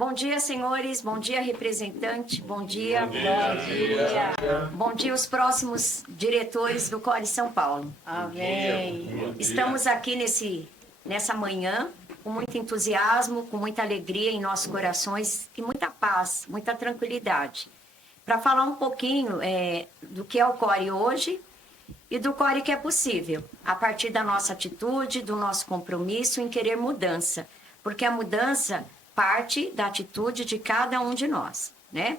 Bom dia, senhores. Bom dia, representante. Bom dia. Bom dia. Bom dia, os próximos diretores do Core São Paulo. Amém. Estamos aqui nessa manhã com muito entusiasmo, com muita alegria em nossos corações e muita paz, muita tranquilidade. Para falar um pouquinho do que é o Core hoje e do Core que é possível, a partir da nossa atitude, do nosso compromisso em querer mudança, porque a mudança parte da atitude de cada um de nós, né?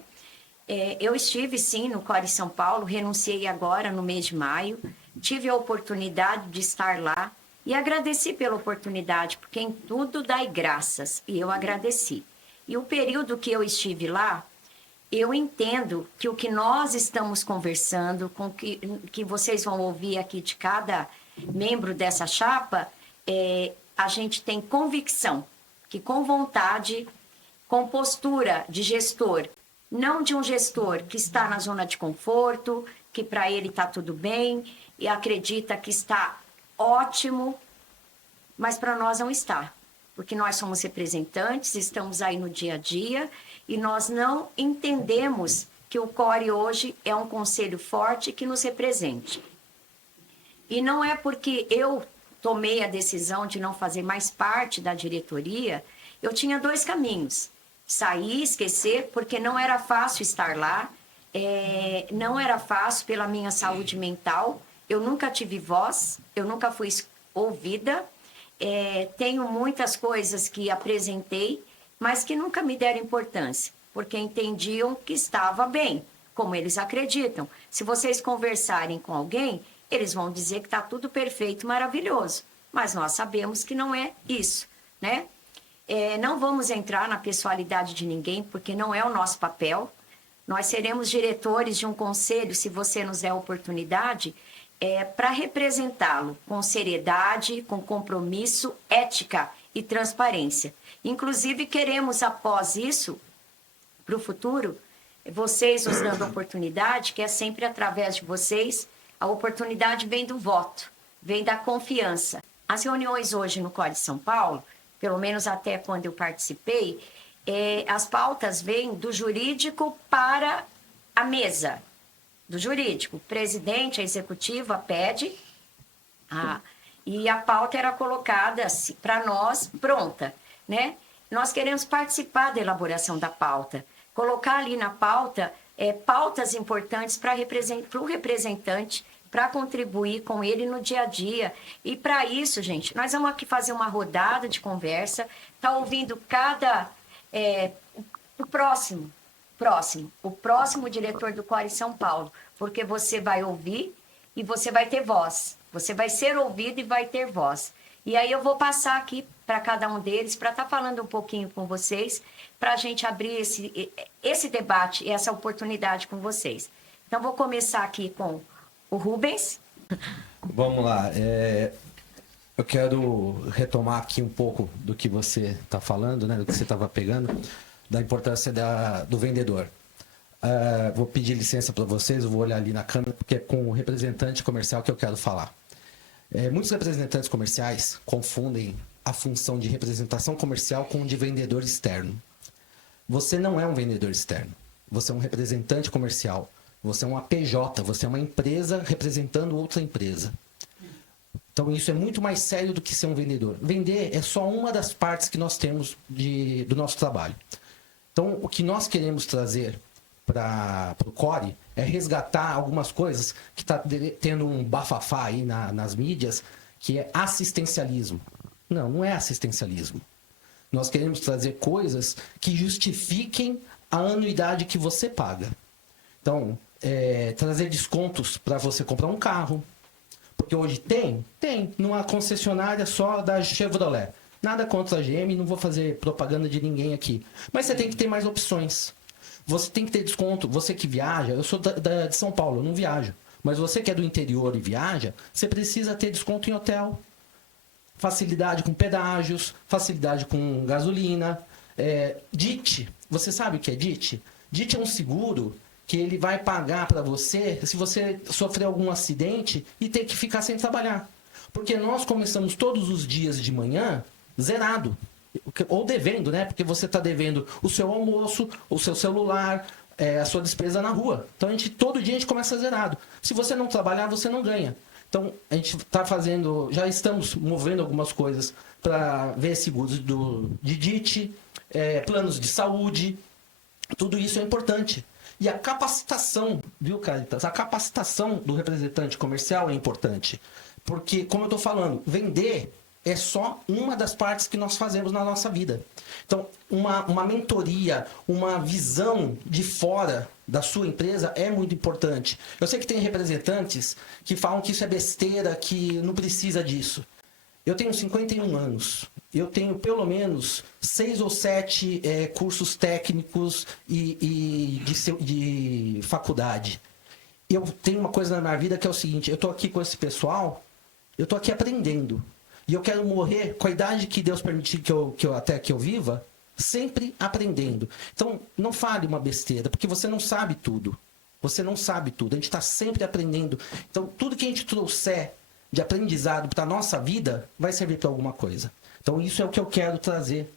Eu estive, sim, no Core São Paulo, renunciei agora no mês de maio, tive a oportunidade de estar lá e agradeci pela oportunidade, porque em tudo dai graças, e eu agradeci. E o período que eu estive lá, eu entendo que o que nós estamos conversando, que vocês vão ouvir aqui de cada membro dessa chapa, a gente tem convicção que com vontade, com postura de gestor, não de um gestor que está na zona de conforto, que para ele está tudo bem e acredita que está ótimo, mas para nós não está, porque nós somos representantes, estamos aí no dia a dia e nós não entendemos que o Core hoje é um conselho forte que nos represente. E não é porque eu tomei a decisão de não fazer mais parte da diretoria, eu tinha dois caminhos. Sair, esquecer, porque não era fácil estar lá, não era fácil pela minha saúde mental, eu nunca tive voz, eu nunca fui ouvida, tenho muitas coisas que apresentei, mas que nunca me deram importância, porque entendiam que estava bem, como eles acreditam. Se vocês conversarem com alguém, eles vão dizer que está tudo perfeito, maravilhoso. Mas nós sabemos que não é isso, né? Não vamos entrar na pessoalidade de ninguém, porque não é o nosso papel. Nós seremos diretores de um conselho, se você nos der a oportunidade, para representá-lo com seriedade, com compromisso, ética e transparência. Inclusive, queremos, após isso, para o futuro, vocês nos dando oportunidade, que é sempre através de vocês. A oportunidade vem do voto, vem da confiança. As reuniões hoje no Core São Paulo, pelo menos até quando eu participei, as pautas vêm do jurídico para a mesa. Do jurídico, o presidente, a executiva pede, e a pauta era colocada para nós pronta, né? Nós queremos participar da elaboração da pauta, colocar ali na pauta pautas importantes para o representante, para contribuir com ele no dia a dia. E para isso, gente, nós vamos aqui fazer uma rodada de conversa, tá ouvindo o próximo diretor do Core São Paulo, porque você vai ouvir e você vai ter voz. Você vai ser ouvido e vai ter voz. E aí eu vou passar aqui para cada um deles, para estar falando um pouquinho com vocês, para a gente abrir esse debate e essa oportunidade com vocês. Então, vou começar aqui com o Rubens. Vamos lá. Eu quero retomar aqui um pouco do que você está falando, né, do que você estava pegando, da importância do vendedor. Vou pedir licença para vocês, eu vou olhar ali na câmera, porque é com o representante comercial que eu quero falar. Muitos representantes comerciais confundem a função de representação comercial com de vendedor externo. Você não é um vendedor externo, você é um representante comercial. Você é uma PJ, você é uma empresa representando outra empresa. Então, isso é muito mais sério do que ser um vendedor. Vender é só uma das partes que nós temos do nosso trabalho. Então, o que nós queremos trazer para o Core é resgatar algumas coisas que está tendo um bafafá aí nas mídias, que é assistencialismo. Não, não é assistencialismo. Nós queremos trazer coisas que justifiquem a anuidade que você paga. Então, trazer descontos para você comprar um carro. Porque hoje tem numa concessionária só da Chevrolet. Nada contra a GM, não vou fazer propaganda de ninguém aqui. Mas você tem que ter mais opções. Você tem que ter desconto. Você que viaja, eu sou de São Paulo, eu não viajo. Mas você que é do interior e viaja, você precisa ter desconto em hotel. Facilidade com pedágios, facilidade com gasolina. DIT, você sabe o que é DIT? DIT é um seguro que ele vai pagar para você se você sofrer algum acidente e ter que ficar sem trabalhar. Porque nós começamos todos os dias de manhã zerado. ou devendo, né? Porque você está devendo o seu almoço, o seu celular, a sua despesa na rua. Então, todo dia a gente começa zerado. Se você não trabalhar, você não ganha. Então, a gente está já estamos movendo algumas coisas para ver seguros de DIT, planos de saúde, tudo isso é importante. E a capacitação, viu, Caritas? A capacitação do representante comercial é importante. Porque, como eu estou falando, vender é só uma das partes que nós fazemos na nossa vida. Então, uma mentoria, uma visão de fora da sua empresa é muito importante. Eu sei que tem representantes que falam que isso é besteira, que não precisa disso. Eu tenho 51 anos. Eu tenho pelo menos 6 ou 7 cursos técnicos de faculdade. Eu tenho uma coisa na minha vida que é o seguinte: eu estou aqui com esse pessoal, eu estou aqui aprendendo. E eu quero morrer com a idade que Deus permitir que eu viva, sempre aprendendo. Então, não fale uma besteira, porque você não sabe tudo. Você não sabe tudo. A gente está sempre aprendendo. Então, tudo que a gente trouxer de aprendizado para a nossa vida vai servir para alguma coisa. Então, isso é o que eu quero trazer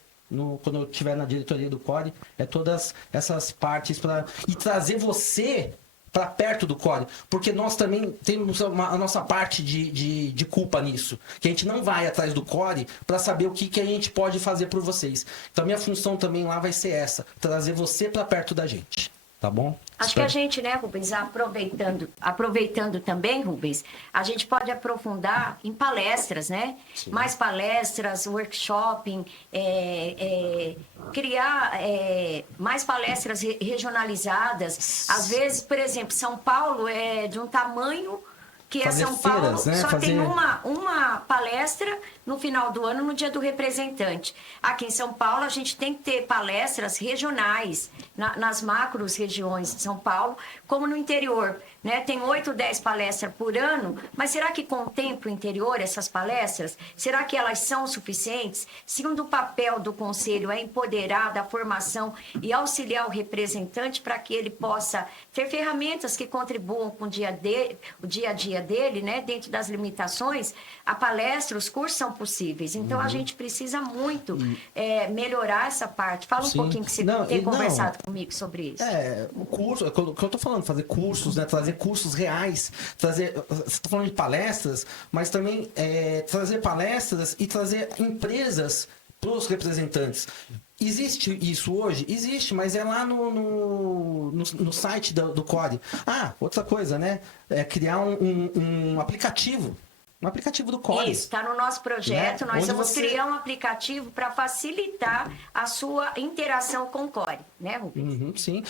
quando eu estiver na diretoria do CORE, é todas essas partes e trazer você para perto do CORE, porque nós também temos a nossa parte de culpa nisso, que a gente não vai atrás do CORE para saber o que a gente pode fazer por vocês. Então, a minha função também lá vai ser essa, trazer você para perto da gente. Tá bom? Acho que a gente, né, Rubens, aproveitando também, Rubens, a gente pode aprofundar em palestras, né? Sim. Mais palestras, workshopping, criar mais palestras regionalizadas. Às vezes, por exemplo, São Paulo é de um tamanho que fazer São Paulo feiras, né? só tem uma palestra no final do ano, no dia do representante. Aqui em São Paulo, a gente tem que ter palestras regionais, nas macros regiões de São Paulo, como no interior. Né? Tem 8, 10 palestras por ano, mas será que contempla o interior essas palestras? Será que elas são suficientes? Segundo o papel do Conselho é empoderar da formação e auxiliar o representante para que ele possa ter ferramentas que contribuam com o dia a dia dele, né? Dentro das limitações, a palestra, os cursos são possíveis. Então, a gente precisa muito melhorar essa parte. Fala um pouquinho que você tem conversado comigo sobre isso. O curso, o que eu estou falando, fazer cursos, né? Trazer cursos reais, você está falando de palestras, mas também trazer palestras e trazer empresas para os representantes. Existe isso hoje? Existe, mas é lá no site do CORE. Outra coisa, né? Criar um aplicativo. Um aplicativo do CORE. Isso, está no nosso projeto. Né? Nós vamos criar um aplicativo para facilitar a sua interação com o CORE, né, Rubens? Sim.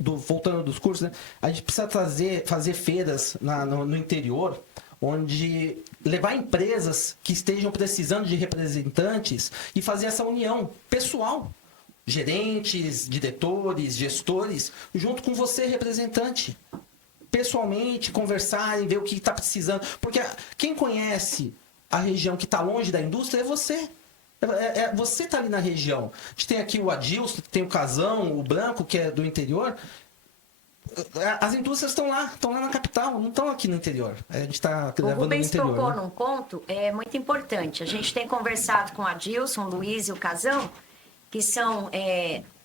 Voltando dos cursos, né? A gente precisa fazer feiras no interior, onde levar empresas que estejam precisando de representantes e fazer essa união pessoal. Gerentes, diretores, gestores, junto com você, representante. Pessoalmente, conversarem, ver o que está precisando. Porque quem conhece a região que está longe da indústria é você. Você está ali na região. A gente tem aqui o Adilson, tem o Casão, o Branco, que é do interior. As indústrias estão lá na capital, não estão aqui no interior. A gente está levando no interior. O Rubens tocou num ponto muito importante. A gente tem conversado com o Adilson, o Luiz e o Casão, que são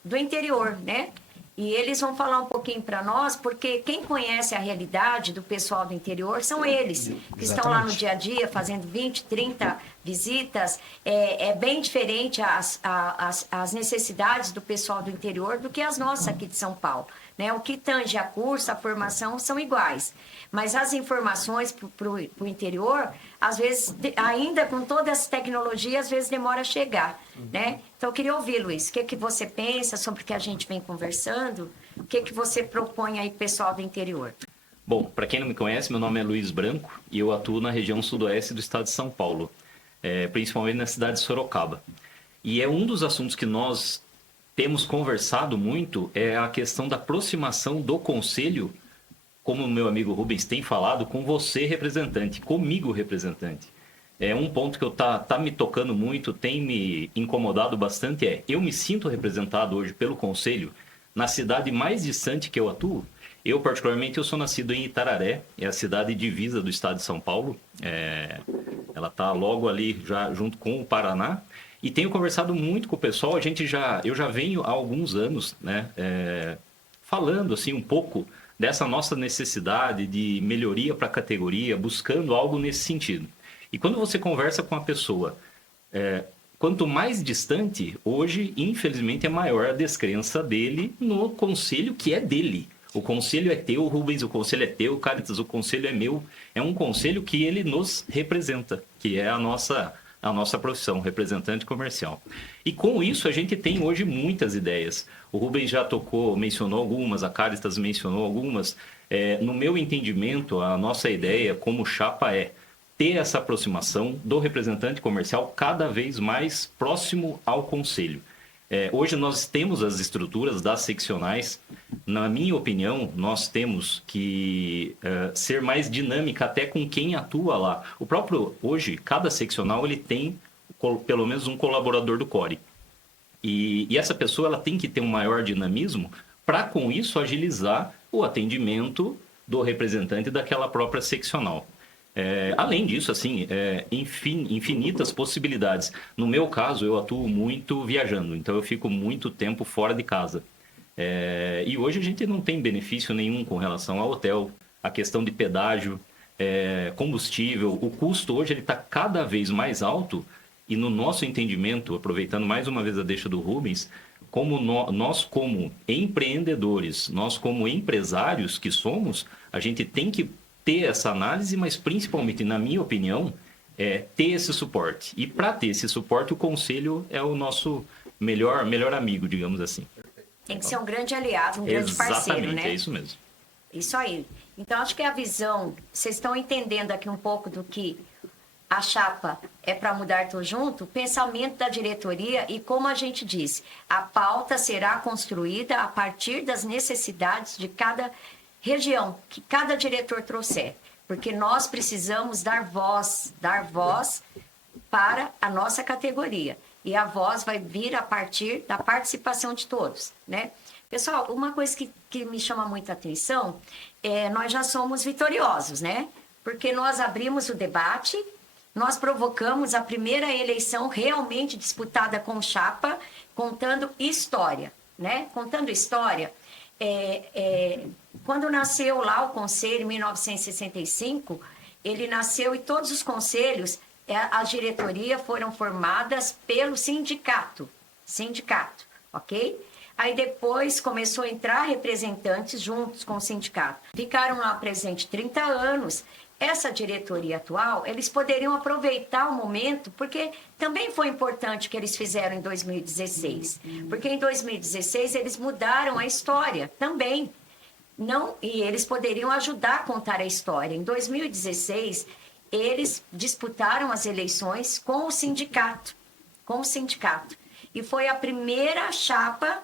do interior, né? E eles vão falar um pouquinho para nós, porque quem conhece a realidade do pessoal do interior são eles, que estão lá no dia a dia, fazendo 20, 30 visitas. É bem diferente as necessidades do pessoal do interior do que as nossas aqui de São Paulo. Né? O que tange a curso, a formação, são iguais. Mas as informações para o interior, às vezes, ainda com toda essa tecnologia, às vezes demora a chegar. Né? Então, eu queria ouvir, Luiz, o que você pensa sobre o que a gente vem conversando? O que você propõe aí, pessoal do interior? Bom, para quem não me conhece, meu nome é Luiz Branco e eu atuo na região sudoeste do estado de São Paulo, principalmente na cidade de Sorocaba. E é um dos assuntos que nós temos conversado muito, é a questão da aproximação do conselho, como o meu amigo Rubens tem falado, com você, representante, comigo, representante. É um ponto que tá me tocando muito, tem me incomodado bastante, eu me sinto representado hoje pelo conselho na cidade mais distante que eu atuo. Eu, particularmente, eu sou nascido em Itararé, é a cidade divisa do estado de São Paulo. Ela está logo ali, já junto com o Paraná. E tenho conversado muito com o pessoal. Eu já venho há alguns anos, né, falando assim um pouco dessa nossa necessidade de melhoria para a categoria, buscando algo nesse sentido. E quando você conversa com a pessoa, quanto mais distante, hoje, infelizmente, é maior a descrença dele no conselho que é dele. O conselho é teu, Rubens, o conselho é teu, Cáritas, o conselho é meu. É um conselho que ele nos representa, que é a nossa profissão, representante comercial. E com isso a gente tem hoje muitas ideias. O Rubens já mencionou algumas, a Cáritas mencionou algumas. No meu entendimento, a nossa ideia como chapa é ter essa aproximação do representante comercial cada vez mais próximo ao conselho. Hoje nós temos as estruturas das seccionais. Na minha opinião, nós temos que ser mais dinâmica até com quem atua lá. Hoje, cada seccional ele tem pelo menos um colaborador do CORE. E essa pessoa ela tem que ter um maior dinamismo para, com isso, agilizar o atendimento do representante daquela própria seccional. Além disso, assim, infinitas possibilidades. No meu caso, eu atuo muito viajando, então eu fico muito tempo fora de casa. E hoje a gente não tem benefício nenhum com relação ao hotel, a questão de pedágio, combustível. O custo hoje está cada vez mais alto e no nosso entendimento, aproveitando mais uma vez a deixa do Rubens, nós como empreendedores, nós como empresários que somos, a gente tem que ter essa análise, mas principalmente, na minha opinião, ter esse suporte. E para ter esse suporte, o conselho é o nosso melhor amigo, digamos assim. Tem que ser um grande aliado, um grande parceiro, né? Exatamente, é isso mesmo. Isso aí. Então, acho que a visão... Vocês estão entendendo aqui um pouco do que a chapa é para mudar tudo junto? O pensamento da diretoria e, como a gente disse, a pauta será construída a partir das necessidades de cada região, que cada diretor trouxer. Porque nós precisamos dar voz para a nossa categoria. E a voz vai vir a partir da participação de todos, né? Pessoal, uma coisa que me chama muita atenção nós já somos vitoriosos, né? Porque nós abrimos o debate, nós provocamos a primeira eleição realmente disputada com chapa, contando história, né? Contando história, quando nasceu lá o conselho, em 1965, ele nasceu e todos os conselhos, a diretoria foram formadas pelo sindicato, ok? Aí depois começou a entrar representantes juntos com o sindicato. Ficaram lá presentes 30 anos. Essa diretoria atual, eles poderiam aproveitar o momento, porque também foi importante o que eles fizeram em 2016. Porque em 2016 eles mudaram a história também. E eles poderiam ajudar a contar a história. Em 2016, eles disputaram as eleições com o sindicato. E foi a primeira chapa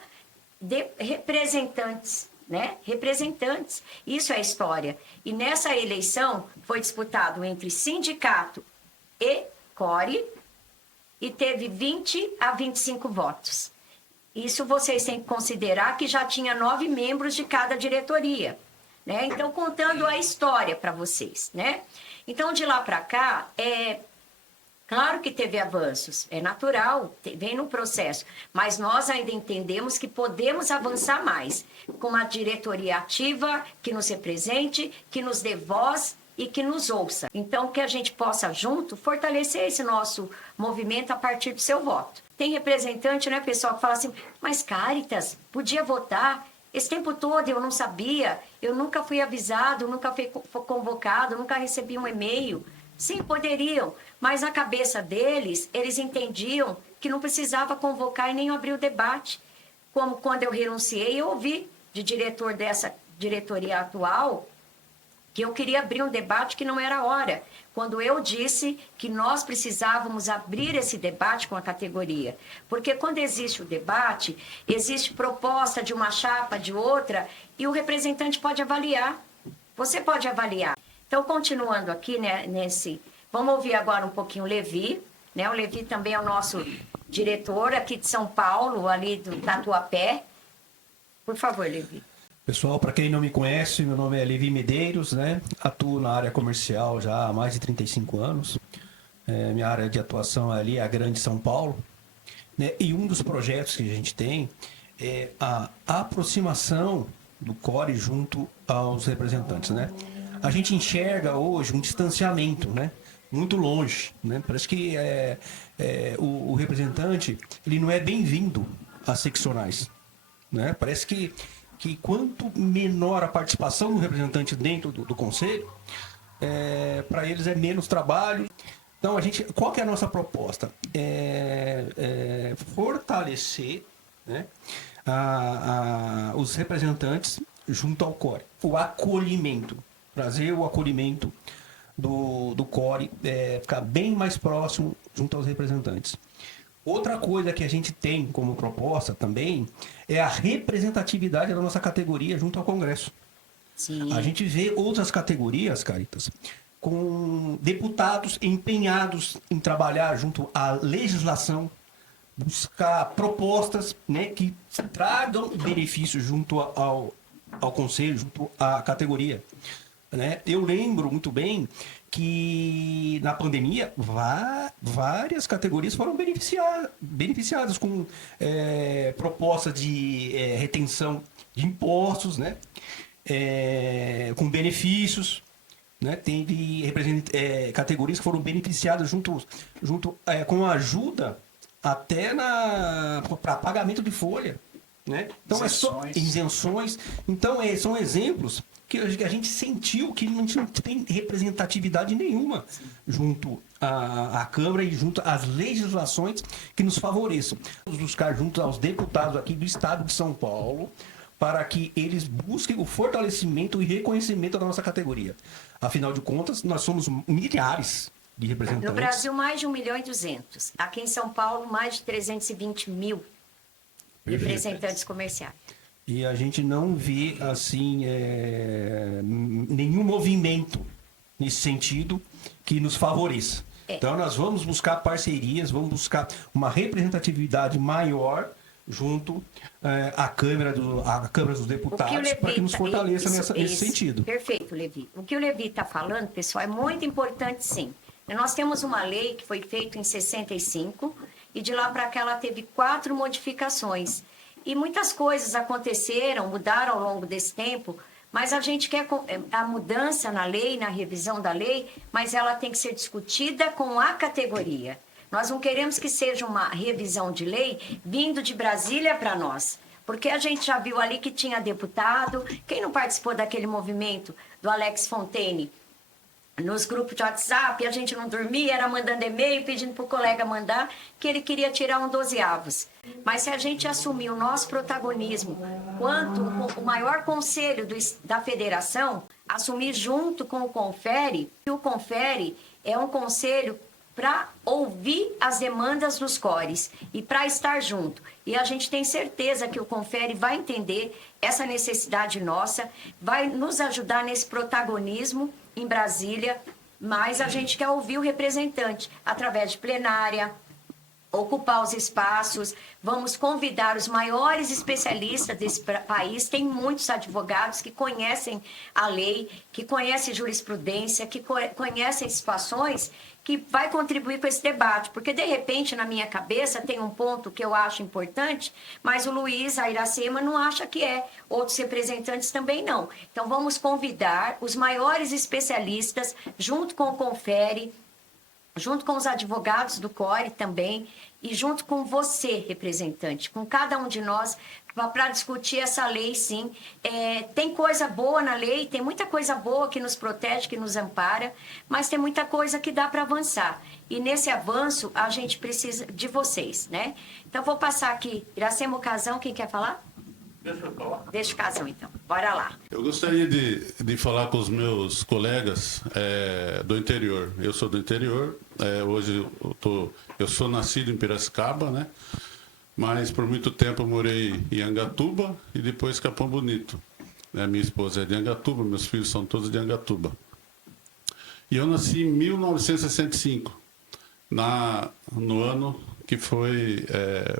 de representantes, né? Representantes. Isso é história. E nessa eleição foi disputado entre sindicato e CORE e teve 20 a 25 votos. Isso vocês têm que considerar que já tinha 9 membros de cada diretoria, né? Então, contando a história para vocês, né? Então, de lá para cá, claro que teve avanços, é natural, vem no processo, mas nós ainda entendemos que podemos avançar mais, com uma diretoria ativa, que nos represente, que nos dê voz e que nos ouça. Então, que a gente possa, junto, fortalecer esse nosso movimento a partir do seu voto. Tem representante, né, pessoal, que fala assim, mas Cáritas, podia votar? Esse tempo todo eu não sabia, eu nunca fui avisado, nunca fui convocado, nunca recebi um e-mail. Sim, poderiam, mas na cabeça deles, eles entendiam que não precisava convocar e nem abrir o debate. Como quando eu renunciei, eu ouvi de diretor dessa diretoria atual que eu queria abrir um debate que não era a hora. Quando eu disse que nós precisávamos abrir esse debate com a categoria. Porque quando existe o debate, existe proposta de uma chapa, de outra, e o representante pode avaliar. Você pode avaliar. Então, continuando aqui, né, vamos ouvir agora um pouquinho o Levi, né? O Levi também é o nosso diretor aqui de São Paulo, ali do Tatuapé. Por favor, Levi. Pessoal, para quem não me conhece, meu nome é Levi Medeiros, né? Atuo na área comercial já há mais de 35 anos. minha área de atuação ali é a Grande São Paulo, né? E um dos projetos que a gente tem é a aproximação do CORE junto aos representantes, né? A gente enxerga hoje um distanciamento, né? Muito longe, né? Parece que o representante ele não é bem-vindo às seccionais, né? Parece que quanto menor a participação do representante dentro do conselho, para eles é menos trabalho. Então, qual que é a nossa proposta? Fortalecer, né, os representantes junto ao CORE. O acolhimento, trazer o acolhimento do CORE, ficar bem mais próximo junto aos representantes. Outra coisa que a gente tem como proposta também é a representatividade da nossa categoria junto ao Congresso. Sim. A gente vê outras categorias, Caritas, com deputados empenhados em trabalhar junto à legislação, buscar propostas, né, que tragam benefícios junto ao Conselho, junto à categoria. Né? Eu lembro muito bem que na pandemia várias categorias foram beneficiadas com propostas de retenção de impostos, né? Com benefícios. Né? Teve categorias que foram beneficiadas junto com ajuda até para pagamento de folha. Né? Então, isenções. Então, são exemplos que a gente sentiu que a gente não tem representatividade nenhuma junto à Câmara e junto às legislações que nos favoreçam. Vamos buscar junto aos deputados aqui do Estado de São Paulo para que eles busquem o fortalecimento e reconhecimento da nossa categoria. Afinal de contas, nós somos milhares de representantes. No Brasil, mais de 1.200.000. Aqui em São Paulo, mais de 320 mil representantes comerciais. E a gente não vê, assim, nenhum movimento nesse sentido que nos favoreça. Então, nós vamos buscar parcerias, vamos buscar uma representatividade maior junto à Câmara dos Deputados, para que nos fortaleça nesse sentido. Perfeito, Levi. O que o Levi está falando, pessoal, é muito importante, sim. Nós temos uma lei que foi feita em 65 e de lá para cá ela teve 4 modificações. E muitas coisas aconteceram, mudaram ao longo desse tempo, mas a gente quer a mudança na lei, na revisão da lei, mas ela tem que ser discutida com a categoria. Nós não queremos que seja uma revisão de lei vindo de Brasília para nós, porque a gente já viu ali que tinha deputado, quem não participou daquele movimento do Alex Fontaine, nos grupos de WhatsApp, a gente não dormia, era mandando e-mail, pedindo para o colega mandar, que ele queria tirar um 12avos. Mas se a gente assumir o nosso protagonismo, quanto o maior conselho da federação, assumir junto com o Confere, e o Confere é um conselho para ouvir as demandas dos CORES e para estar junto. E a gente tem certeza que o Confere vai entender essa necessidade nossa, vai nos ajudar nesse protagonismo em Brasília, mas a gente quer ouvir o representante através de plenária, ocupar os espaços, vamos convidar os maiores especialistas desse país, tem muitos advogados que conhecem a lei, que conhecem jurisprudência, que conhecem situações que vai contribuir com esse debate, porque de repente na minha cabeça tem um ponto que eu acho importante, mas o Luiz, a Iracema não acha que é, outros representantes também não. Então vamos convidar os maiores especialistas junto com o Confere, junto com os advogados do CORE também, e junto com você, representante, com cada um de nós, para discutir essa lei, sim. Tem coisa boa na lei, tem muita coisa boa que nos protege, que nos ampara, mas tem muita coisa que dá para avançar. E nesse avanço, a gente precisa de vocês, né? Então, vou passar aqui. Iracema, o Casão, quem quer falar? Deixa eu falar. Deixa o Casão, então. Bora lá. Eu gostaria de falar com os meus colegas do interior. Eu sou do interior, hoje eu sou nascido em Piracicaba, né? Mas por muito tempo eu morei em Angatuba e depois Capão Bonito. Minha esposa é de Angatuba, meus filhos são todos de Angatuba. E eu nasci em 1965, no ano que foi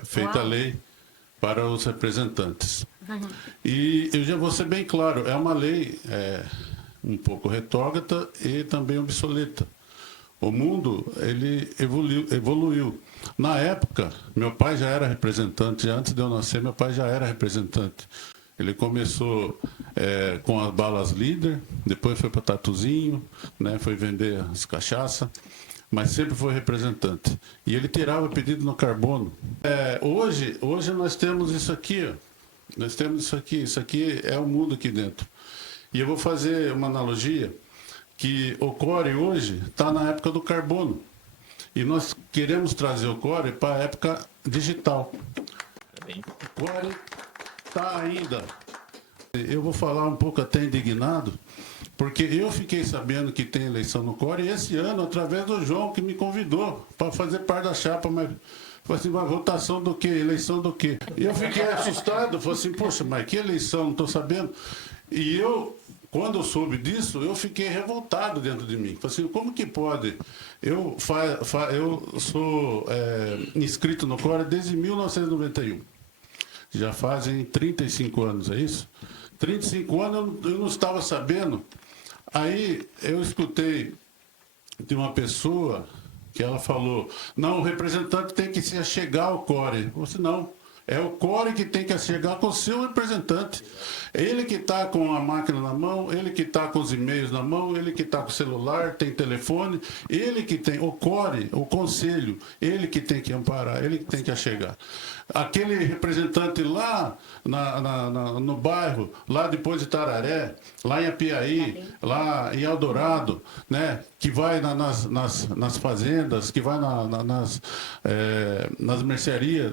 feita a lei para os representantes. E eu já vou ser bem claro, é uma lei um pouco retrógrada e também obsoleta. O mundo, ele evoluiu. Na época, meu pai já era representante, antes de eu nascer, meu pai já era representante. Ele começou com as balas líder, depois foi para Tatuzinho, né, foi vender as cachaças, mas sempre foi representante. E ele tirava pedido no carbono. Hoje nós temos isso aqui, ó. Nós temos isso aqui é o mundo aqui dentro. E eu vou fazer uma analogia, que o core hoje está na época do carbono. E nós queremos trazer o core para a época digital. O core está ainda. Eu vou falar um pouco até indignado, porque eu fiquei sabendo que tem eleição no core esse ano, através do João, que me convidou para fazer parte da chapa, mas... Falei assim, mas votação do quê? Eleição do quê? E eu fiquei assustado, falei assim, poxa, mas que eleição? Não estou sabendo. E eu, quando eu soube disso, eu fiquei revoltado dentro de mim. Falei assim, como que pode? Eu sou inscrito no CORE desde 1991. Já fazem 35 anos, é isso? 35 anos eu não estava sabendo. Aí eu escutei de uma pessoa... que ela falou, não, o representante tem que se achegar ao core. Eu disse, não, é o core que tem que achegar com o seu representante. Ele que está com a máquina na mão, ele que está com os e-mails na mão, ele que está com o celular, tem telefone, ele que tem, o core, o conselho, ele que tem que amparar, ele que tem que achegar. Aquele representante lá no bairro, lá depois de Tararé, lá em Apiaí, lá em Eldorado, né, que vai nas fazendas, que vai nas mercearias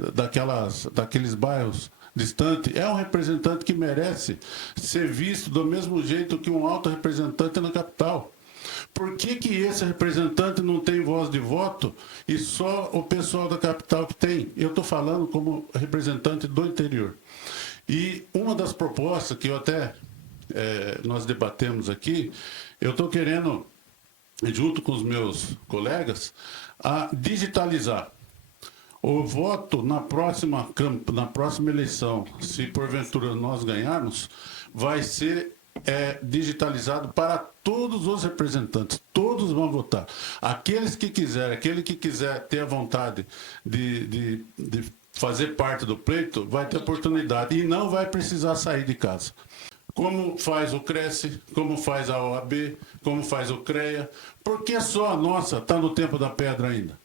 daqueles bairros distantes, é um representante que merece ser visto do mesmo jeito que um alto representante na capital. Por que esse representante não tem voz de voto e só o pessoal da capital que tem? Eu estou falando como representante do interior. E uma das propostas que nós debatemos aqui, eu estou querendo, junto com os meus colegas, a digitalizar. O voto na próxima eleição, se porventura nós ganharmos, vai ser digitalizado para todos os representantes, todos vão votar. Aquele que quiser ter a vontade de fazer parte do pleito, vai ter oportunidade e não vai precisar sair de casa. Como faz o Cresce, como faz a OAB, como faz o CREA, por que só a nossa está no tempo da pedra ainda?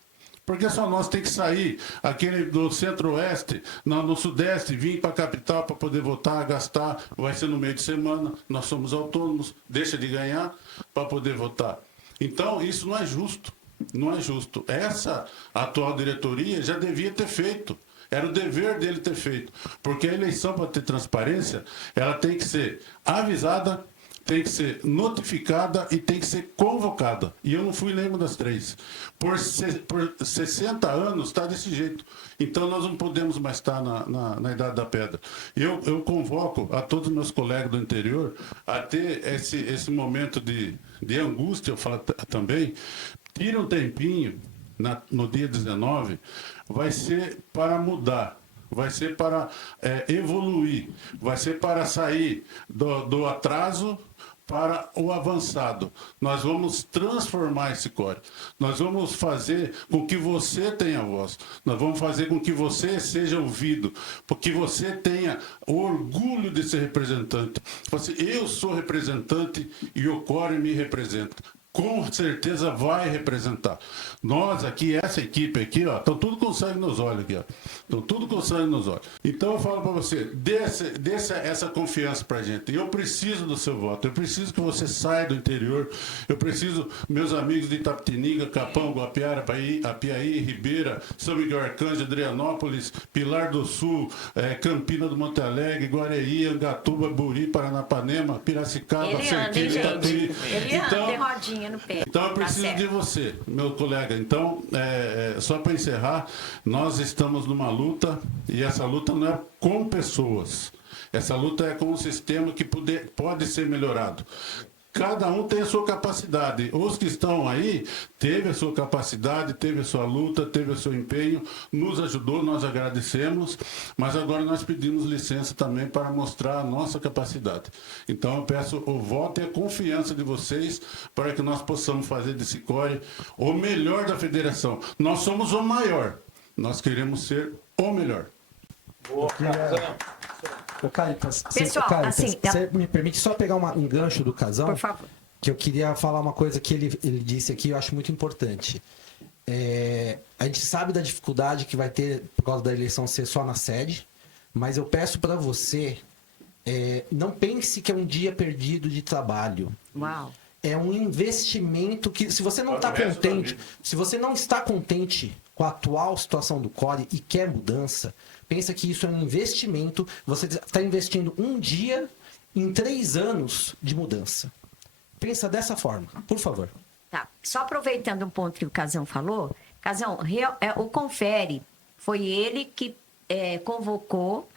Porque só nós tem que sair, aquele do centro-oeste, no sudeste, vir para a capital para poder votar, gastar, vai ser no meio de semana, nós somos autônomos, deixa de ganhar para poder votar. Então, isso não é justo, não é justo. Essa atual diretoria já devia ter feito, era o dever dele ter feito, porque a eleição, para ter transparência, ela tem que ser avisada, tem que ser notificada e tem que ser convocada. E eu não fui nenhuma das três. Por 60 anos está desse jeito. Então nós não podemos mais estar na Idade da Pedra. Eu convoco a todos os meus colegas do interior a ter esse momento de angústia, eu falo também. Tira um tempinho no dia 19, vai ser para mudar. Vai ser para evoluir, vai ser para sair do atraso para o avançado. Nós vamos transformar esse core. Nós vamos fazer com que você tenha voz. Nós vamos fazer com que você seja ouvido, porque você tenha o orgulho de ser representante. Eu sou representante e o core me representa. Com certeza vai representar. Nós aqui, essa equipe aqui, ó, estão tudo com sangue nos olhos aqui, ó. Estão tudo com sangue nos olhos. Então eu falo para você, dê essa confiança pra gente. Eu preciso do seu voto, eu preciso que você saia do interior, eu preciso, meus amigos de Itapetininga, Capão, Guapiara, Apiaí, Ribeira, São Miguel Arcanjo, Adrianópolis, Pilar do Sul, Campina do Monte Alegre, Guareí, Angatuba, Buri, Paranapanema, Piracicaba, Serquilha, Itapiri. Então, tem rodinha no pé. Então eu preciso de você, meu colega. Então, só para encerrar, nós estamos numa luta e essa luta não é com pessoas. Essa luta é com um sistema que pode ser melhorado. Cada um tem a sua capacidade. Os que estão aí, teve a sua capacidade, teve a sua luta, teve o seu empenho, nos ajudou, nós agradecemos, mas agora nós pedimos licença também para mostrar a nossa capacidade. Então eu peço o voto e a confiança de vocês para que nós possamos fazer desse CORE o melhor da federação. Nós somos o maior, nós queremos ser o melhor. Ô, Caritas, Pessoal, assim, você me permite só pegar um gancho do Casão? Por favor. Que eu queria falar uma coisa que ele disse aqui, eu acho muito importante. A gente sabe da dificuldade que vai ter por causa da eleição ser só na sede, mas eu peço para você, não pense que é um dia perdido de trabalho. Uau. É um investimento que, se você não está contente, se você não está contente com a atual situação do CORE e quer mudança, pensa que isso é um investimento. Você está investindo um dia em 3 anos de mudança. Pensa dessa forma, por favor. Tá. Só aproveitando um ponto que o Casão falou, Casão, o Confere foi ele que convocou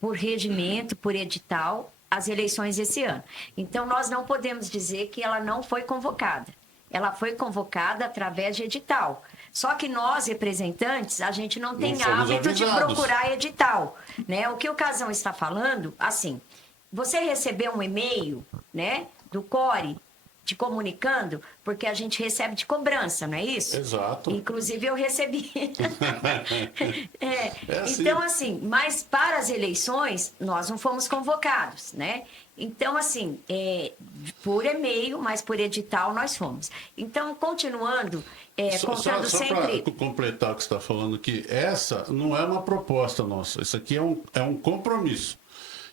por regimento, por edital, as eleições esse ano. Então, nós não podemos dizer que ela não foi convocada. Ela foi convocada através de edital. Só que nós, representantes, a gente não tem hábito de procurar edital, né? O que o Casão está falando, assim, você recebeu um e-mail, né, do CORE, te comunicando, porque a gente recebe de cobrança, não é isso? Exato. Inclusive, eu recebi. Assim. Então, assim, mas para as eleições, nós não fomos convocados, né? Então, assim, por e-mail, mas por edital, nós fomos. Então, continuando, contando só sempre... para completar o que você está falando aqui, essa não é uma proposta nossa, isso aqui é um compromisso.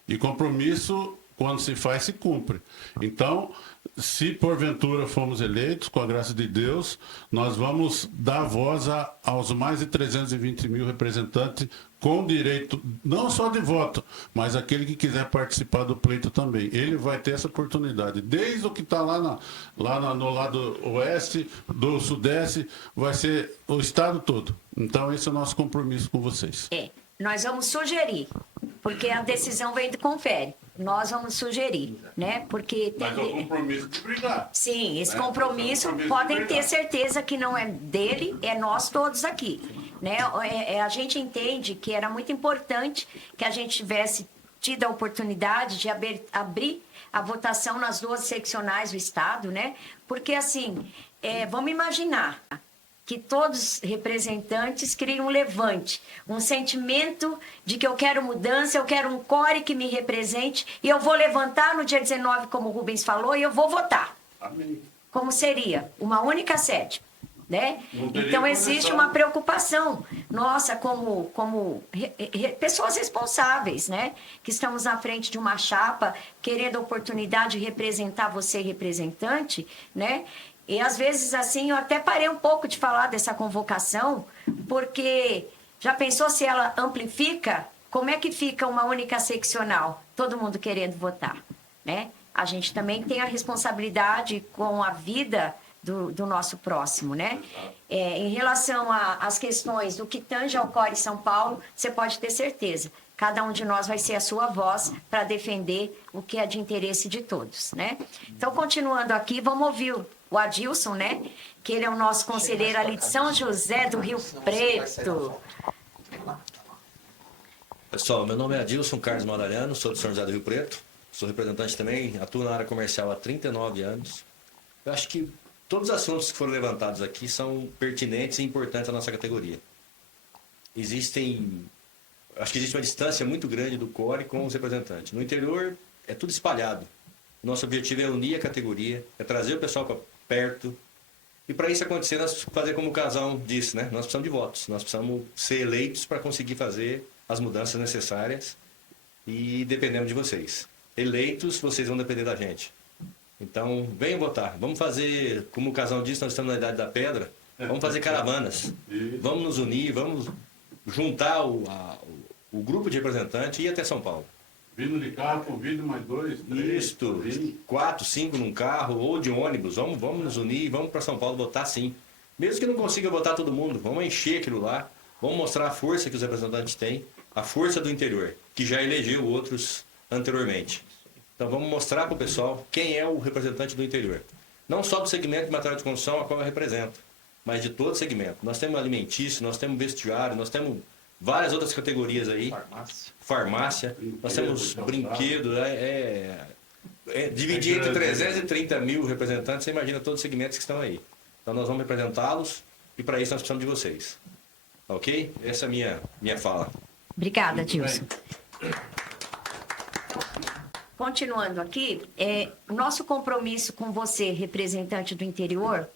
E compromisso, quando se faz, se cumpre. Então, se porventura fomos eleitos, com a graça de Deus, nós vamos dar voz aos mais de 320 mil representantes com direito, não só de voto, mas aquele que quiser participar do pleito também. Ele vai ter essa oportunidade. Desde o que está lá no lado oeste, do sudeste, vai ser o estado todo. Então, esse é o nosso compromisso com vocês. Nós vamos sugerir, porque a decisão vem do Confere. Nós vamos sugerir, né? Porque Mas é o compromisso de brigar. Sim, esse Né? compromisso podem ter certeza que não é dele, é nós todos aqui, né? A gente entende que era muito importante que a gente tivesse tido a oportunidade de abrir a votação nas 12 seccionais do estado, né? Porque assim, vamos imaginar que todos os representantes criem um levante, um sentimento de que eu quero mudança, eu quero um CORE que me represente, e eu vou levantar no dia 19, como o Rubens falou, e eu vou votar. Amém. Como seria? Uma única sede, né? Então, existe condição. uma preocupação nossa como pessoas responsáveis, né? Que estamos na frente de uma chapa, querendo a oportunidade de representar você, representante, né? E, às vezes, assim, eu até parei um pouco de falar dessa convocação, porque já pensou se ela amplifica? Como é que fica uma única seccional? Todo mundo querendo votar, né? A gente também tem a responsabilidade com a vida do nosso próximo, né? Em relação às questões do que tange ao CORE São Paulo, você pode ter certeza. Cada um de nós vai ser a sua voz para defender o que é de interesse de todos, né? Então, continuando aqui, vamos ouvir o Adilson, né? Que ele é o nosso conselheiro ali de São José do Rio Preto. Pessoal, meu nome é Adilson Carlos Madalhano, sou de São José do Rio Preto. Sou representante também, atuo na área comercial há 39 anos. Eu acho que todos os assuntos que foram levantados aqui são pertinentes e importantes à nossa categoria. Acho que existe uma distância muito grande do CORE com os representantes. No interior, é tudo espalhado. Nosso objetivo é unir a categoria, é trazer o pessoal para perto. E para isso acontecer, nós fazer como o Casão disse, né? Nós precisamos de votos. Nós precisamos ser eleitos para conseguir fazer as mudanças necessárias e dependemos de vocês. Eleitos, vocês vão depender da gente. Então, venham votar. Vamos fazer, como o Casão disse, nós estamos na Idade da Pedra, vamos fazer caravanas. Vamos nos unir, vamos juntar o grupo de representantes e ir até São Paulo. Vindo de carro, convido mais 2, 3. Isto, 4, 5 num carro ou de ônibus. Vamos nos unir e vamos para São Paulo votar sim. Mesmo que não consiga votar todo mundo, vamos encher aquilo lá. Vamos mostrar a força que os representantes têm, a força do interior, que já elegeu outros anteriormente. Então vamos mostrar para o pessoal quem é o representante do interior. Não só do segmento de material de construção a qual eu represento, mas de todo segmento. Nós temos alimentício, nós temos vestiário, nós temos várias outras categorias aí. Farmácia. Nós temos brinquedo. Dividir entre 330 mil representantes, você imagina todos os segmentos que estão aí. Então nós vamos representá-los e para isso nós precisamos de vocês. Ok? Essa é a minha fala. Obrigada, Dilson. Continuando aqui, o nosso compromisso com você, representante do interior,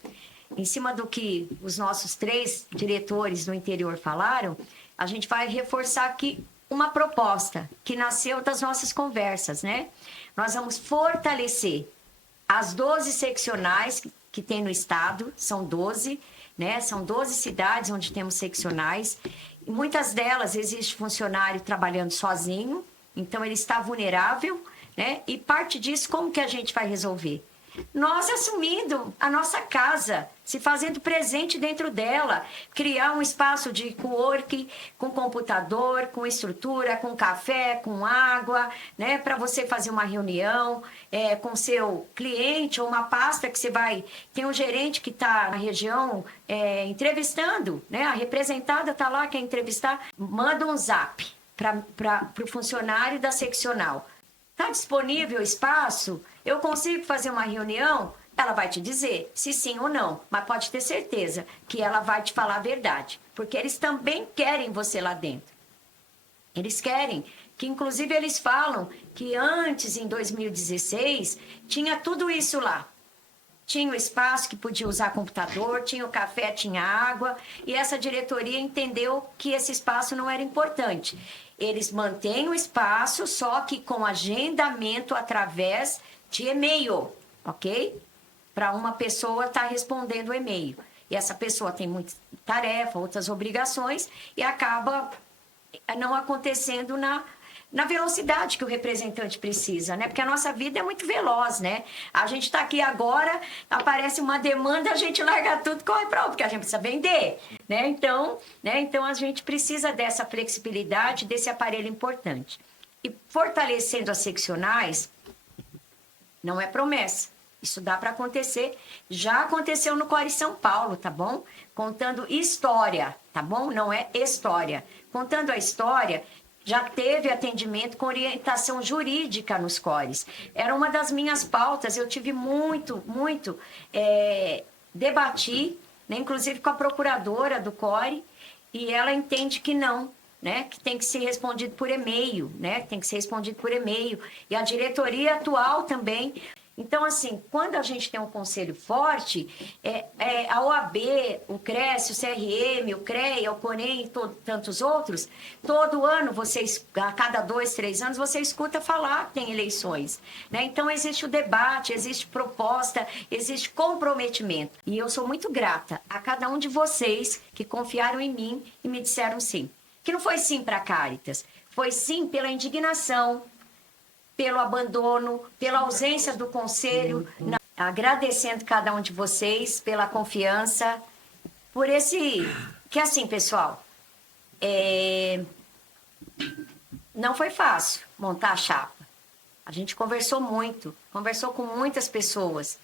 em cima do que os nossos 3 diretores do interior falaram, a gente vai reforçar aqui uma proposta que nasceu das nossas conversas, né? Nós vamos fortalecer as 12 seccionais que tem no estado, são 12, né? São 12 cidades onde temos seccionais. E muitas delas existe funcionário trabalhando sozinho, então ele está vulnerável, né? E parte disso, como que a gente vai resolver? Nós assumindo a nossa casa, se fazendo presente dentro dela, criar um espaço de coworking, com computador, com estrutura, com café, com água, né, para você fazer uma reunião com seu cliente ou uma pasta que você vai... Tem um gerente que está na região entrevistando, né, a representada está lá, quer entrevistar, manda um zap para o funcionário da seccional. Está disponível o espaço? Eu consigo fazer uma reunião? Ela vai te dizer se sim ou não, mas pode ter certeza que ela vai te falar a verdade, porque eles também querem você lá dentro. Eles querem, que inclusive eles falam que antes, em 2016, tinha tudo isso lá. Tinha o espaço que podia usar computador, tinha o café, tinha água, e essa diretoria entendeu que esse espaço não era importante. Eles mantêm o espaço, só que com agendamento através de e-mail, ok? Para uma pessoa estar respondendo o e-mail. E essa pessoa tem muita tarefa, outras obrigações, e acaba não acontecendo na velocidade que o representante precisa, né? Porque a nossa vida é muito veloz, né? A gente está aqui agora, aparece uma demanda, a gente larga tudo e corre para outro, porque a gente precisa vender, né? Então a gente precisa dessa flexibilidade, desse aparelho importante. E fortalecendo as seccionais, não é promessa. Isso dá para acontecer. Já aconteceu no Core São Paulo, tá bom? Contando história, tá bom? Não é história. Contando a história... Já teve atendimento com orientação jurídica nos cores. Era uma das minhas pautas, eu tive muito debati, né, inclusive com a procuradora do core, e ela entende que não, né, que tem que ser respondido por e-mail, né, tem que ser respondido por e-mail. E a diretoria atual também. Então, assim, quando a gente tem um conselho forte, a OAB, o CRES, o CRM, o CREA, o CONEM e tantos outros, todo ano, a cada 2, 3 anos, você escuta falar que tem eleições, né? Então, existe o debate, existe proposta, existe comprometimento. E eu sou muito grata a cada um de vocês que confiaram em mim e me disseram sim. Que não foi sim para a Caritas, foi sim pela indignação, pelo abandono, pela ausência do conselho, agradecendo cada um de vocês pela confiança, por esse... Que assim, pessoal, não foi fácil montar a chapa. A gente conversou muito, conversou com muitas pessoas,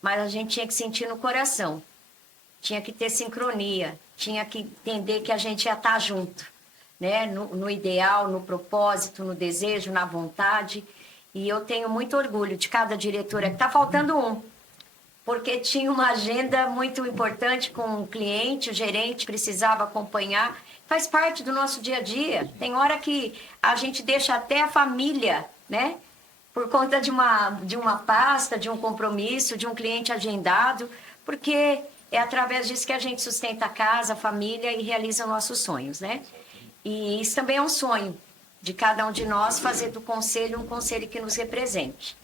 mas a gente tinha que sentir no coração, tinha que ter sincronia, tinha que entender que a gente ia estar junto, né? No ideal, no propósito, no desejo, na vontade. E eu tenho muito orgulho de cada diretora. Está faltando um, porque tinha uma agenda muito importante com o cliente, o gerente precisava acompanhar. Faz parte do nosso dia a dia. Tem hora que a gente deixa até a família, né? Por conta de uma pasta, de um compromisso, de um cliente agendado, porque é através disso que a gente sustenta a casa, a família e realiza nossos sonhos, né? E isso também é um sonho de cada um de nós, fazer do conselho um conselho que nos represente.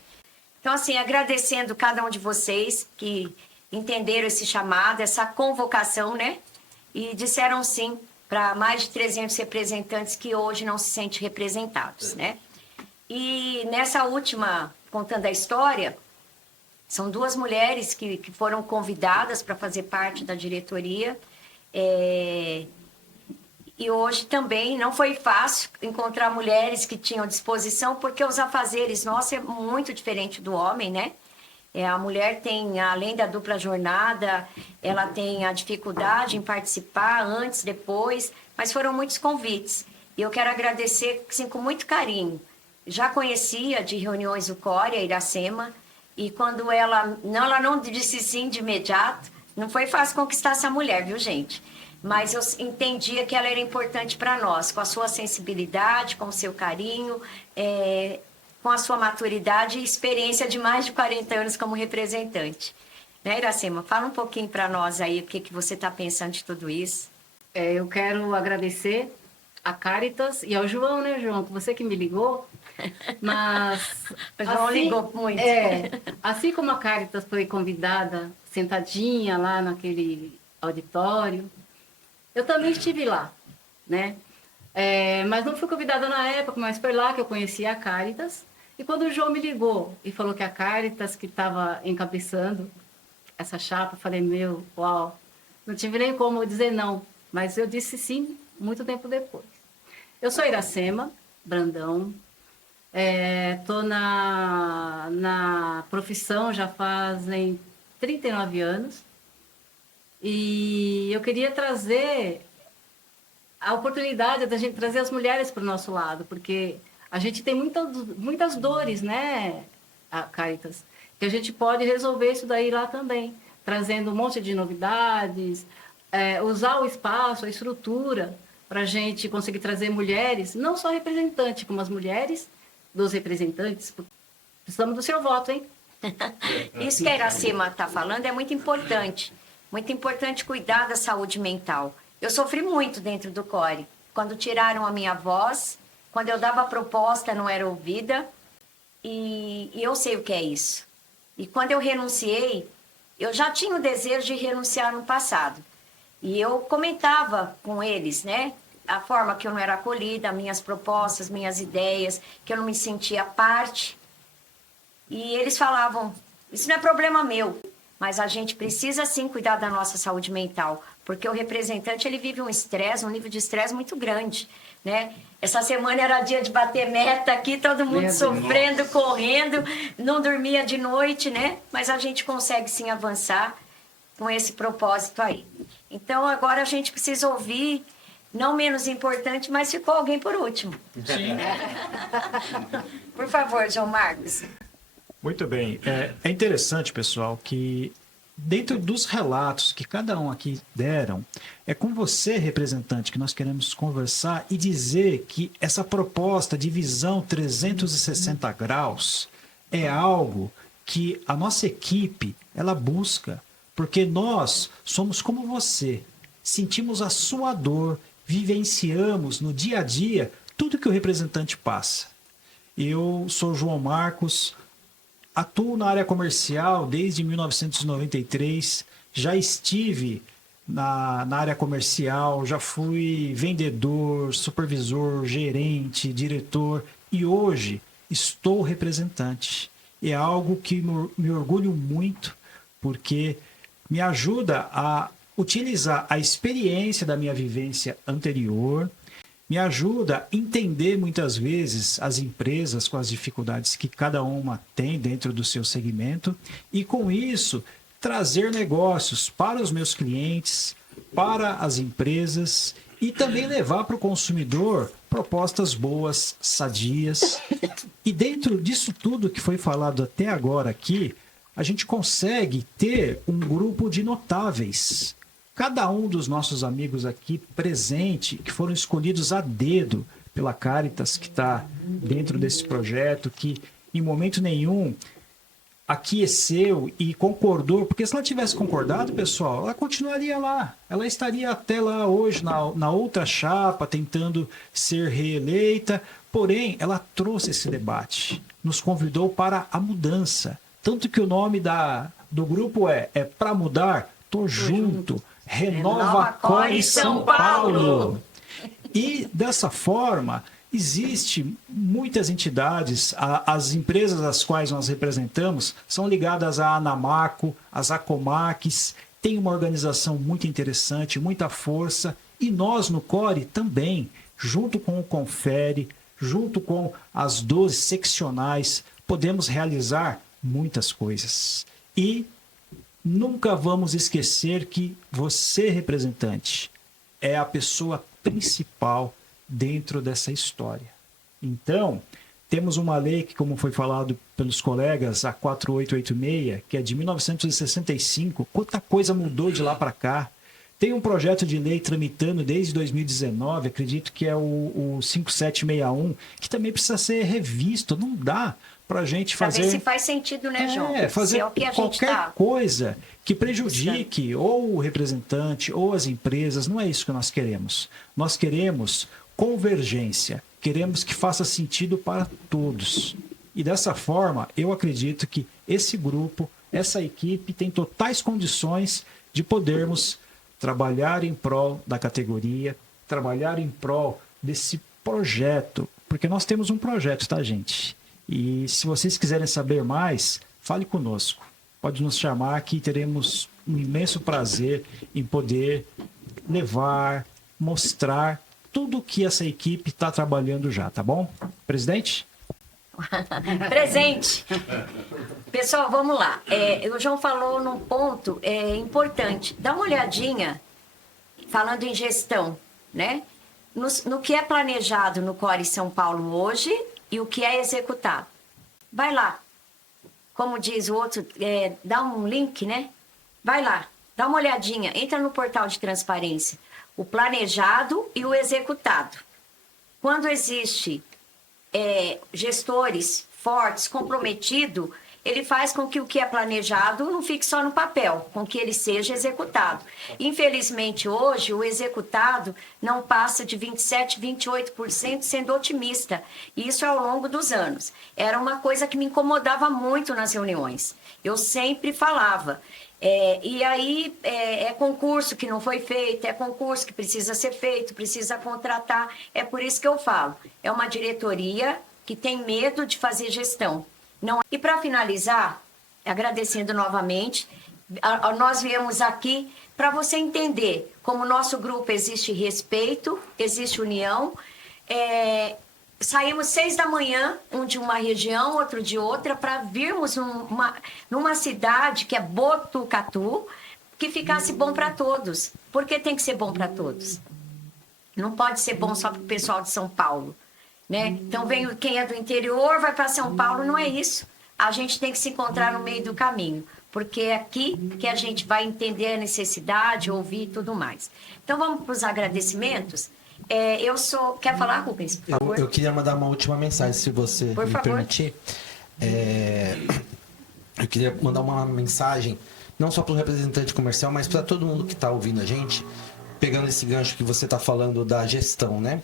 Então, assim, agradecendo cada um de vocês que entenderam esse chamado, essa convocação, né? E disseram sim para mais de 300 representantes que hoje não se sentem representados, né? E nessa última, contando a história, são 2 mulheres que foram convidadas para fazer parte da diretoria, E hoje também não foi fácil encontrar mulheres que tinham disposição, porque os afazeres nossos é muito diferente do homem, né? A mulher tem, além da dupla jornada, ela tem a dificuldade em participar antes, depois, mas foram muitos convites. E eu quero agradecer, assim, com muito carinho. Já conhecia de reuniões do CORE, a Iracema, e quando ela não disse sim de imediato, não foi fácil conquistar essa mulher, viu, gente? Mas eu entendia que ela era importante para nós, com a sua sensibilidade, com o seu carinho, com a sua maturidade e experiência de mais de 40 anos como representante. Né, Iracema? Fala um pouquinho para nós aí o que você está pensando de tudo isso. Eu quero agradecer a Caritas e ao João, né, João? Você que me ligou. Mas O João ligou muito. Assim como a Caritas foi convidada, sentadinha lá naquele auditório, eu também estive lá, né? Mas não fui convidada na época, mas foi lá que eu conheci a Caritas. E quando o João me ligou e falou que a Caritas que estava encabeçando essa chapa, eu falei, uau, não tive nem como dizer não, mas eu disse sim muito tempo depois. Eu sou Iracema Brandão, estou na profissão já fazem 39 anos e eu queria trazer a oportunidade da gente trazer as mulheres para o nosso lado, porque a gente tem muitas dores, né, Caritas, que a gente pode resolver isso daí lá também, trazendo um monte de novidades, usar o espaço, a estrutura, para a gente conseguir trazer mulheres, não só representantes, como as mulheres dos representantes. Precisamos do seu voto, hein? Isso que a Iracema está falando é muito importante cuidar da saúde mental. Eu sofri muito dentro do CORE, quando tiraram a minha voz, quando eu dava proposta não era ouvida, e eu sei o que é isso. E quando eu renunciei, eu já tinha o desejo de renunciar no passado. E eu comentava com eles, né? A forma que eu não era acolhida, minhas propostas, minhas ideias, que eu não me sentia parte. E eles falavam, isso não é problema meu, mas a gente precisa sim cuidar da nossa saúde mental, porque o representante ele vive um nível de estresse muito grande, né? Essa semana era dia de bater meta aqui, todo mundo sofrendo, correndo, não dormia de noite, né? Mas a gente consegue sim avançar com esse propósito aí. Então agora a gente precisa ouvir, não menos importante, mas ficou alguém por último. Sim. Por favor, João Marcos. Muito bem. É interessante, pessoal, que dentro dos relatos que cada um aqui deram, é com você, representante, que nós queremos conversar e dizer que essa proposta de visão 360 graus é algo que a nossa equipe ela busca, porque nós somos como você, sentimos a sua dor, vivenciamos no dia a dia tudo que o representante passa. Eu sou João Marcos, atuo na área comercial desde 1993, já estive na área comercial, já fui vendedor, supervisor, gerente, diretor e hoje estou representante. É algo que me orgulho muito, porque me ajuda a utilizar a experiência da minha vivência anterior, me ajuda a entender muitas vezes as empresas com as dificuldades que cada uma tem dentro do seu segmento e com isso trazer negócios para os meus clientes, para as empresas e também levar para o consumidor propostas boas, sadias. E dentro disso tudo que foi falado até agora aqui, a gente consegue ter um grupo de notáveis. Cada um dos nossos amigos aqui presente, que foram escolhidos a dedo pela Caritas, que está dentro desse projeto, que em momento nenhum aqueceu e concordou, porque se ela tivesse concordado, pessoal, ela continuaria lá. Ela estaria até lá hoje, na outra chapa, tentando ser reeleita. Porém, ela trouxe esse debate, nos convidou para a mudança. Tanto que o nome do grupo é Pra Mudar, Tô Junto. Renova Core São Paulo. E dessa forma, existe muitas entidades, as empresas as quais nós representamos são ligadas à Anamaco, às Acomacs, tem uma organização muito interessante, muita força E nós no CORE também, junto com o Confere, junto com as 12 seccionais, podemos realizar muitas coisas. E nunca vamos esquecer que você, representante, é a pessoa principal dentro dessa história. Então, temos uma lei que, como foi falado pelos colegas, a 4886, que é de 1965. Quanta coisa mudou de lá para cá. Tem um projeto de lei tramitando desde 2019, acredito que é o 5761, que também precisa ser revisto. Não dá para a gente fazer... Pra ver se faz sentido, né, João? fazer se é o que a qualquer gente coisa que prejudique ou o representante ou as empresas. Não é isso que nós queremos. Nós queremos convergência. Queremos que faça sentido para todos. E dessa forma, eu acredito que esse grupo, essa equipe tem totais condições de podermos trabalhar em prol da categoria, trabalhar em prol desse projeto. Porque nós temos um projeto, tá, gente? E se vocês quiserem saber mais, fale conosco. Pode nos chamar que teremos um imenso prazer em poder levar, mostrar tudo que essa equipe está trabalhando já, tá bom? Presidente? Presente. Pessoal, vamos lá. O João falou num ponto importante. Dá uma olhadinha, falando em gestão, né? No que é planejado no CORE São Paulo hoje e o que é executado. Vai lá. Como diz o outro, dá um link, né? Vai lá, dá uma olhadinha. Entra no portal de transparência. O planejado e o executado. Quando existe gestores fortes, comprometidos, ele faz com que o que é planejado não fique só no papel, com que ele seja executado. Infelizmente, hoje, o executado não passa de 27%, 28%, sendo otimista. E isso é ao longo dos anos. Era uma coisa que me incomodava muito nas reuniões. Eu sempre falava... e aí é concurso que não foi feito, é concurso que precisa ser feito, precisa contratar. É por isso que eu falo, é uma diretoria que tem medo de fazer gestão. Não... E para finalizar, agradecendo novamente, nós viemos aqui para você entender como o nosso grupo existe respeito, existe união. Saímos 6 da manhã, um de uma região, outro de outra, para virmos numa cidade que é Botucatu, que ficasse bom para todos. Por que tem que ser bom para todos? Não pode ser bom só para o pessoal de São Paulo, né? Então, quem é do interior vai para São Paulo, não é isso. A gente tem que se encontrar no meio do caminho, porque é aqui que a gente vai entender a necessidade, ouvir e tudo mais. Então, vamos para os agradecimentos. Quer falar, Rubens, por favor? Eu queria mandar uma última mensagem, se você me permitir. Eu queria mandar uma mensagem, não só para o representante comercial, mas para todo mundo que está ouvindo a gente, pegando esse gancho que você está falando da gestão, né?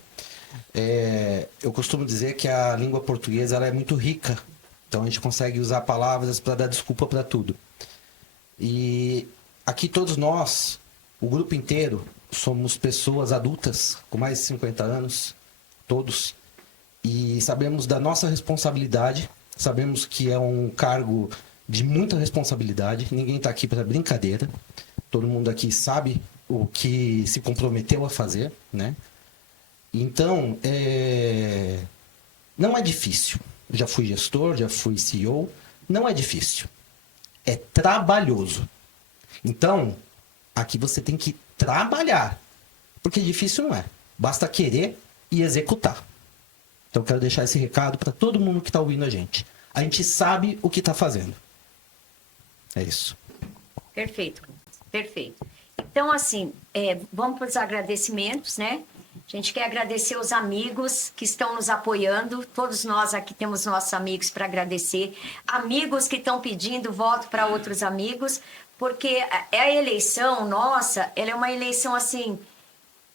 Eu costumo dizer que a língua portuguesa ela é muito rica, então a gente consegue usar palavras para dar desculpa para tudo. E aqui todos nós, o grupo inteiro, somos pessoas adultas, com mais de 50 anos, todos, e sabemos da nossa responsabilidade, sabemos que é um cargo de muita responsabilidade, ninguém está aqui para brincadeira, todo mundo aqui sabe o que se comprometeu a fazer, né? Então, não é difícil. Eu já fui gestor, já fui CEO, não é difícil. É trabalhoso. Então, aqui você tem que trabalhar, porque difícil não é. Basta querer e executar. Então, eu quero deixar esse recado para todo mundo que está ouvindo a gente. A gente sabe o que está fazendo. É isso. Perfeito, perfeito. Então, assim, vamos para os agradecimentos, né? A gente quer agradecer os amigos que estão nos apoiando. Todos nós aqui temos nossos amigos para agradecer. Amigos que estão pedindo voto para outros amigos, porque a eleição nossa, ela é uma eleição assim,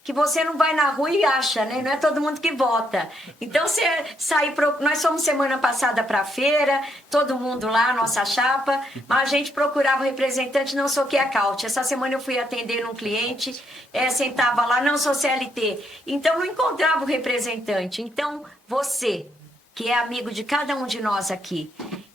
que você não vai na rua e acha, né? Não é todo mundo que vota. Então, você sair... Nós fomos semana passada para a feira, todo mundo lá, nossa chapa, mas a gente procurava representante, não sou Kiacaute. Essa semana eu fui atender um cliente, sentava lá, não sou CLT. Então, não encontrava o representante. Então, você, que é amigo de cada um de nós aqui,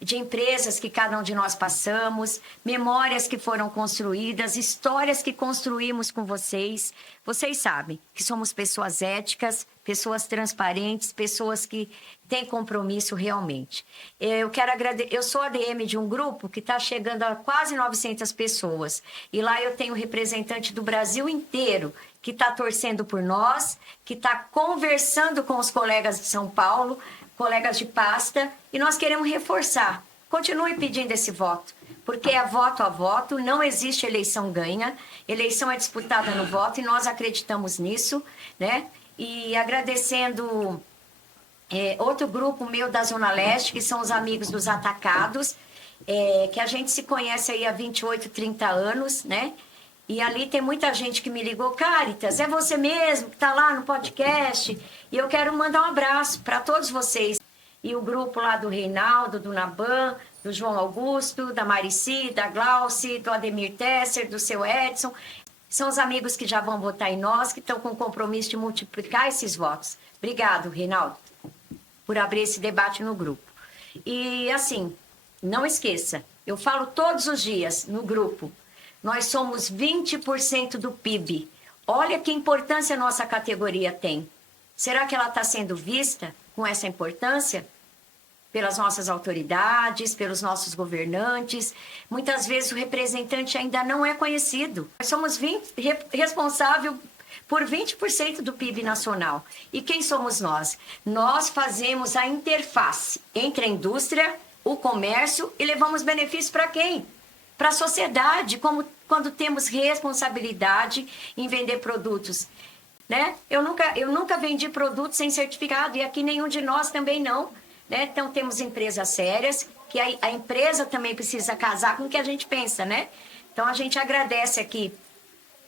de empresas que cada um de nós passamos, memórias que foram construídas, histórias que construímos com vocês. Vocês sabem que somos pessoas éticas, pessoas transparentes, pessoas que têm compromisso realmente. Eu quero agradecer. Eu sou ADM de um grupo que está chegando a quase 900 pessoas. E lá eu tenho representante do Brasil inteiro que está torcendo por nós, que está conversando com os colegas de São Paulo, colegas de pasta, e nós queremos reforçar. Continue pedindo esse voto, porque é voto a voto, não existe eleição ganha, eleição é disputada no voto, e nós acreditamos nisso, né? E agradecendo outro grupo meu da Zona Leste, que são os amigos dos atacados, que a gente se conhece aí há 28, 30 anos, né? E ali tem muita gente que me ligou, Cáritas, é você mesmo que está lá no podcast? E eu quero mandar um abraço para todos vocês. E o grupo lá do Reinaldo, do Naban, do João Augusto, da Marici, da Glauci, do Ademir Tesser, do seu Edson. São os amigos que já vão votar em nós, que estão com o compromisso de multiplicar esses votos. Obrigado, Reinaldo, por abrir esse debate no grupo. E assim, não esqueça, eu falo todos os dias no grupo, nós somos 20% do PIB. Olha que importância a nossa categoria tem. Será que ela está sendo vista com essa importância? Pelas nossas autoridades, pelos nossos governantes. Muitas vezes o representante ainda não é conhecido. Nós somos responsáveis por 20% do PIB nacional. E quem somos nós? Nós fazemos a interface entre a indústria, o comércio e levamos benefícios para quem? Para a sociedade, como quando temos responsabilidade em vender produtos. Né? Eu nunca vendi produto sem certificado e aqui nenhum de nós também não. Né? Então temos empresas sérias, que a empresa também precisa casar com o que a gente pensa. Né? Então a gente agradece aqui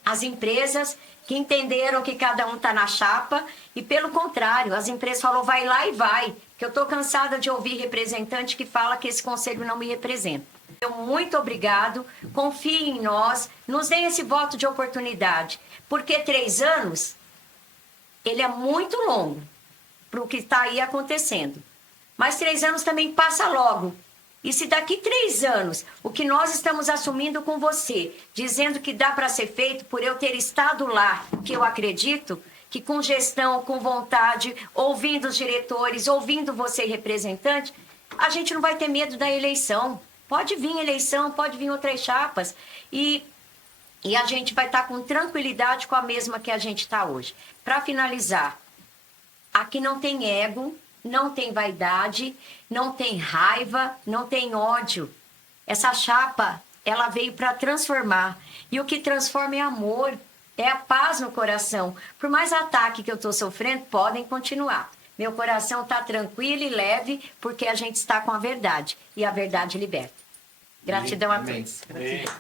as empresas que entenderam que cada um está na chapa e pelo contrário, as empresas falaram vai lá e vai, que eu estou cansada de ouvir representante que fala que esse conselho não me representa. Muito obrigado, confie em nós, nos deem esse voto de oportunidade, porque 3 anos, ele é muito longo para o que está aí acontecendo. Mas 3 anos também passa logo. E se daqui 3 anos, o que nós estamos assumindo com você, dizendo que dá para ser feito por eu ter estado lá, que eu acredito, que com gestão, com vontade, ouvindo os diretores, ouvindo você representante, a gente não vai ter medo da eleição. Pode vir eleição, pode vir outras chapas e a gente vai estar com tranquilidade com a mesma que a gente está hoje. Para finalizar, aqui não tem ego, não tem vaidade, não tem raiva, não tem ódio. Essa chapa, ela veio para transformar. E o que transforma é amor, é a paz no coração. Por mais ataque que eu estou sofrendo, podem continuar. Meu coração está tranquilo e leve, porque a gente está com a verdade. E a verdade liberta. Gratidão a todos. Gratidão.